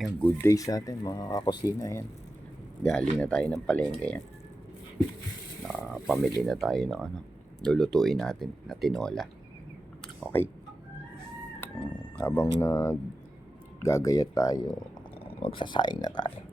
Yan, good day sa atin mga kakusina. Yan. Galing na tayo ng palengke yan. Nakapamili na tayo ng lulutuin natin na tinola. Okay. Habang naggagayat tayo, magsasaing na tayo.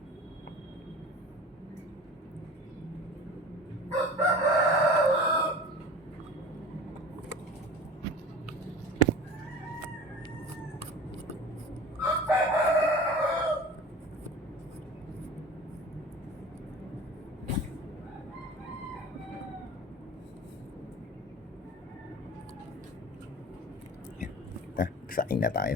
Saing na tayo.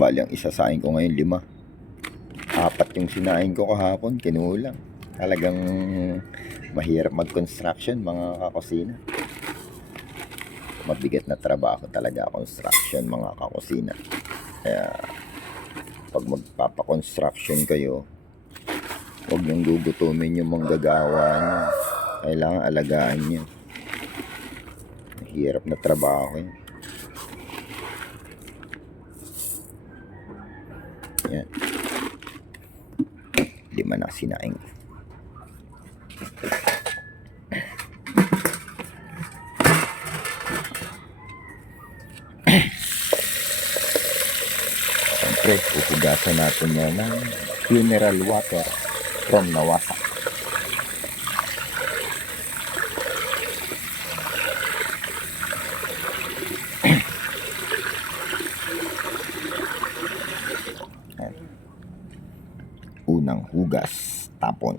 Bali ang isasain ko ngayon 5. 4 yung sinain ko kahapon, kinulang. Talagang mahirap mag-construction mga kakusina. Mabigat na trabaho talaga construction mga kakusina. Kaya pag magpapa-construction kayo, huwag niyong gugutumin yung manggagawa niyo. Kailangan alagaan niyo. Mahirap na trabaho yun. Yan. 5 na sinaing ko. Siyempre, pupugasan natin yan ng mineral water from Nawasak. Unang hugas, tapon.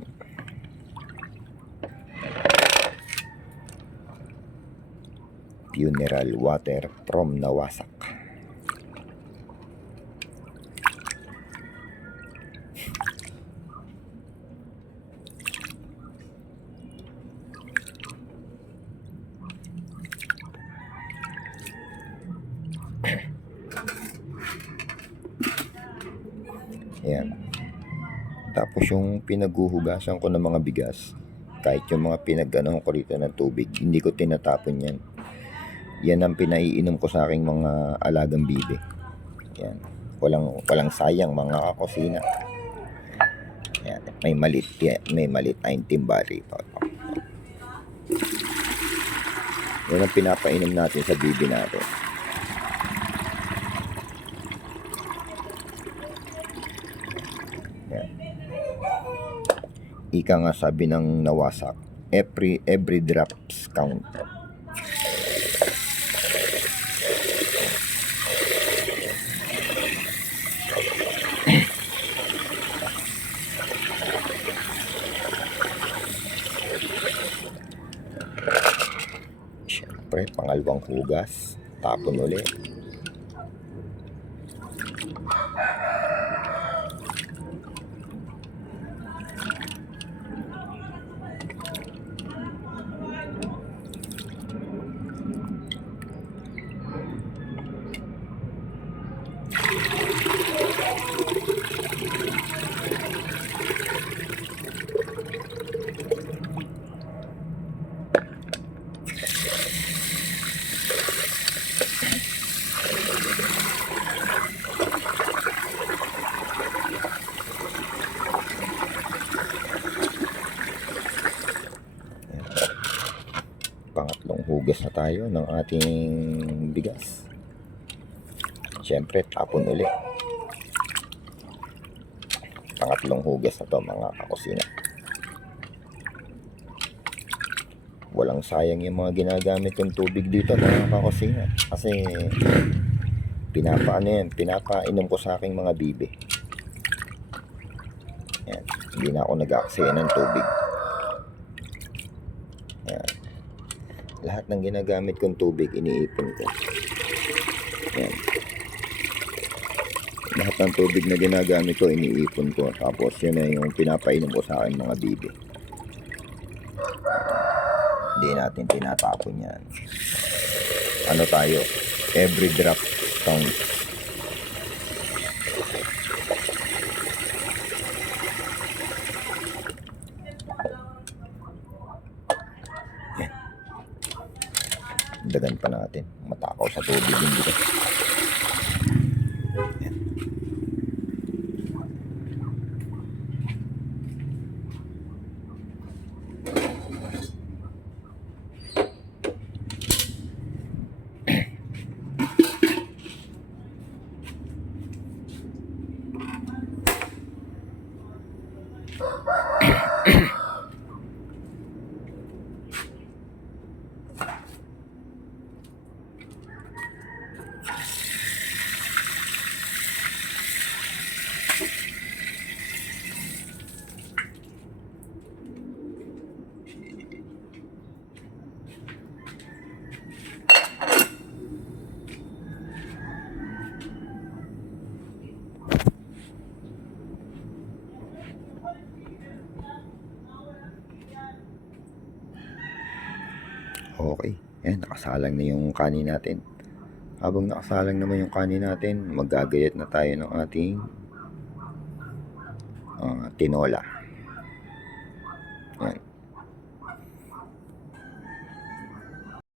Mineral water from Nawasak. Yan. Tapos yung pinaghuhugasan ko ng mga bigas, kahit yung mga pinag-ano ko rito ng tubig, hindi ko tinatapon yan. Yan ang pinaiinom ko sa aking mga alagang bibe. Yan. Walang sayang mga kakusina. Yan. May malit tayong timba rito. Yan ang pinapainom natin sa bibe natin. Ika nga sabi ng Nawasak, every drops count. Siyempre, pangalawang hugas, tapon ulit. Pangatlong hugas na tayo ng ating bigas. Siyempre, tapon ulit. Pangatlong hugas na to mga kakusina. Walang sayang yung mga ginagamit yung tubig dito mga kakusina. Kasi pinapainom ko sa aking mga bibe. Yan. Hindi na ako nag-aaksaya ng tubig. Lahat ng ginagamit kong tubig, iniipon ko. Yan. Lahat ng tubig na ginagamit ko, iniipon ko. Tapos yun na yung pinapainom ko sa akin mga bibi. Hindi natin tinatapon yan. Ano tayo? Every drop counts. Yan. Dagan pa natin. Matakaw sa tubig yung bigas. Yan. Okay. Ayan, nakasalang na yung kanin natin. Habang nakasalang naman yung kanin natin, maggagayat na tayo ng ating tinola. Ayan.